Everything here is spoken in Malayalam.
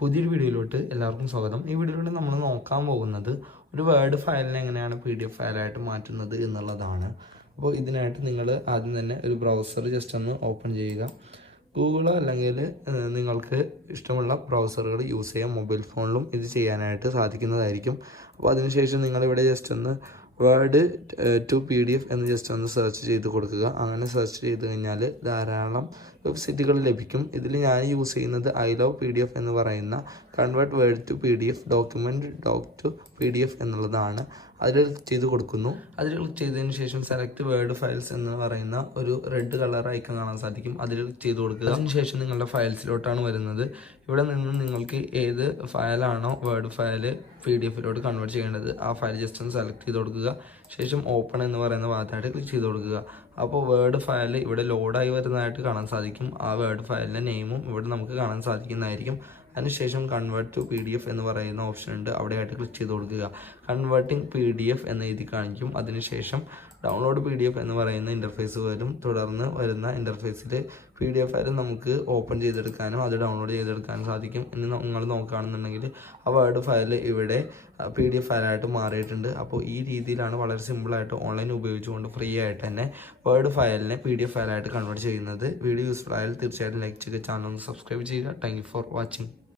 പുതിയൊരു വീഡിയോയിലോട്ട് എല്ലാവർക്കും സ്വാഗതം. ഈ വീഡിയോയിലൂടെ നമ്മൾ നോക്കാൻ പോകുന്നത് ഒരു വേർഡ് ഫയലിനെ എങ്ങനെയാണ് പി ഡി എഫ് ഫയലായിട്ട് മാറ്റുന്നത് എന്നുള്ളതാണ്. അപ്പോൾ ഇതിനായിട്ട് നിങ്ങൾ ആദ്യം തന്നെ ഒരു ബ്രൗസർ ജസ്റ്റ് ഒന്ന് ഓപ്പൺ ചെയ്യുക. ഗൂഗിൾ അല്ലെങ്കിൽ നിങ്ങൾക്ക് ഇഷ്ടമുള്ള ബ്രൗസറുകൾ യൂസ് ചെയ്യാം. മൊബൈൽ ഫോണിലും ഇത് ചെയ്യാനായിട്ട് സാധിക്കുന്നതായിരിക്കും. അപ്പോൾ അതിനുശേഷം നിങ്ങളിവിടെ ജസ്റ്റ് ഒന്ന് word to P D F എന്ന് ജസ്റ്റ് ഒന്ന് സെർച്ച് ചെയ്ത് കൊടുക്കുക. അങ്ങനെ സെർച്ച് ചെയ്ത് കഴിഞ്ഞാൽ ധാരാളം വെബ്സൈറ്റുകൾ ലഭിക്കും. ഇതിൽ ഞാൻ യൂസ് ചെയ്യുന്നത് I love P D F എന്ന് പറയുന്ന convert word to P D F document doc to P D F എന്നുള്ളതാണ്. അതിൽ ക്ലിക്ക് ചെയ്ത് കൊടുക്കുന്നു. അതിൽ ക്ലിക്ക് ചെയ്തതിന് ശേഷം സെലക്ട് വേർഡ് ഫയൽസ് എന്ന് പറയുന്ന ഒരു റെഡ് കളർ ഐക്കൺ കാണാൻ സാധിക്കും. അതിൽ ക്ലിക്ക് ചെയ്ത് കൊടുക്കുക. അതിനുശേഷം നിങ്ങളുടെ ഫയൽസിലോട്ടാണ് വരുന്നത്. ഇവിടെ നിന്ന് നിങ്ങൾക്ക് ഏത് ഫയലാണോ വേർഡ് ഫയൽ പി ഡി എഫിലോട്ട് കൺവേർട്ട് ചെയ്യേണ്ടത് ആ ഫയൽ ജസ്റ്റ് ഒന്ന് സെലക്ട് ചെയ്ത് കൊടുക്കുക. ശേഷം ഓപ്പൺ എന്ന് പറയുന്ന ഭാഗത്തായിട്ട് ക്ലിക്ക് ചെയ്ത് കൊടുക്കുക. അപ്പോൾ വേർഡ് ഫയൽ ഇവിടെ ലോഡായി വരുന്നതായിട്ട് കാണാൻ സാധിക്കും. ആ വേർഡ് ഫയലിന്റെ നെയിമും ഇവിടെ നമുക്ക് കാണാൻ സാധിക്കുന്നതായിരിക്കും. അതിനുശേഷം convert to P D F എന്ന് പറയുന്ന ഓപ്ഷൻ ഉണ്ട്. അവിടെയായിട്ട് ക്ലിക്ക് ചെയ്ത് കൊടുക്കുക. കൺവേർട്ടിംഗ് പി ഡി എഫ് എന്ന് എഴുതി കാണിക്കും. അതിനുശേഷം ഡൗൺലോഡ് പി ഡി എഫ് എന്ന് പറയുന്ന ഇന്റർഫേസ് വരും. തുടർന്ന് വരുന്ന ഇന്റർഫേസിൽ പി ഡി എഫ് ഫയൽ നമുക്ക് ഓപ്പൺ ചെയ്തെടുക്കാനും അത് ഡൗൺലോഡ് ചെയ്തെടുക്കാനും സാധിക്കും. ഇനി നിങ്ങൾ നോക്കുകയാണെന്നുണ്ടെങ്കിൽ ആ വേർഡ് ഫയൽ ഇവിടെ പി ഡി എഫ് ഫയലായിട്ട് മാറിയിട്ടുണ്ട്. അപ്പോൾ ഈ രീതിയിലാണ് വളരെ സിമ്പിളായിട്ട് ഓൺലൈൻ ഉപയോഗിച്ചുകൊണ്ട് ഫ്രീ ആയിട്ട് തന്നെ വേർഡ് ഫയലിനെ പി ഡി എഫ് ഫയലായിട്ട് കൺവേർട്ട് ചെയ്യുന്നത്. വീഡിയോ യൂസ്ഫുൾ ആയാൽ തീർച്ചയായിട്ടും ലൈക്ക് ചെയ്യുക. ചാനൽ ഒന്ന് സബ്സ്ക്രൈബ് ചെയ്യുക. Thank you for watching